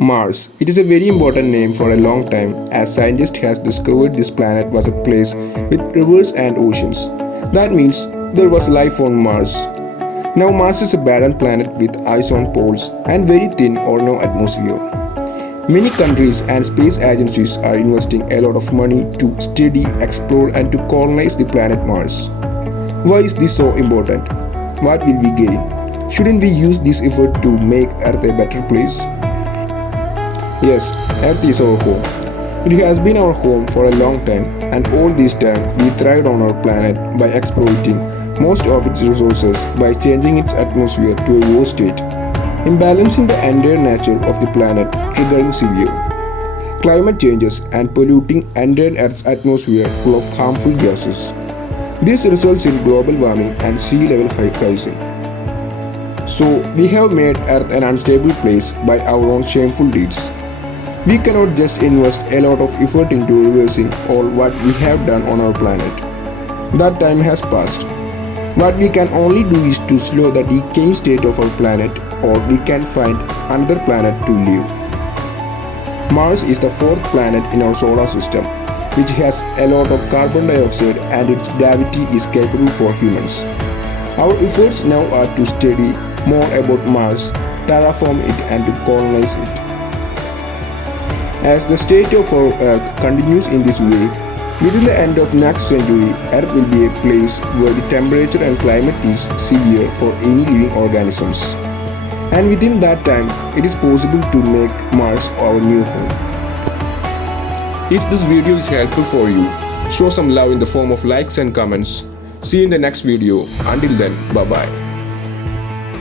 Mars. It is a very important name for a long time as scientists have discovered this planet was a place with rivers and oceans. That means there was life on Mars. Now Mars is a barren planet with ice on poles and very thin or no atmosphere. Many countries and space agencies are investing a lot of money to study, explore and to colonize the planet Mars. Why is this so important? What will we gain? Shouldn't we use this effort to make Earth a better place? Yes, Earth is our home. It has been our home for a long time, and all this time we thrived on our planet by exploiting most of its resources by changing its atmosphere to a war state, imbalancing the entire nature of the planet, triggering severe climate changes and polluting entire Earth's atmosphere full of harmful gases. This results in global warming and sea level rising. So we have made Earth an unstable place by our own shameful deeds. We cannot just invest a lot of effort into reversing all what we have done on our planet. That time has passed. What we can only do is to slow the decaying state of our planet, or we can find another planet to live. Mars is the fourth planet in our solar system, which has a lot of carbon dioxide and its gravity is capable for humans. Our efforts now are to study more about Mars, terraform it and to colonize it. As the state of our Earth continues in this way, within the end of next century, Earth will be a place where the temperature and climate is severe for any living organisms. And within that time, it is possible to make Mars our new home. If this video is helpful for you, show some love in the form of likes and comments. See you in the next video. Until then, bye bye.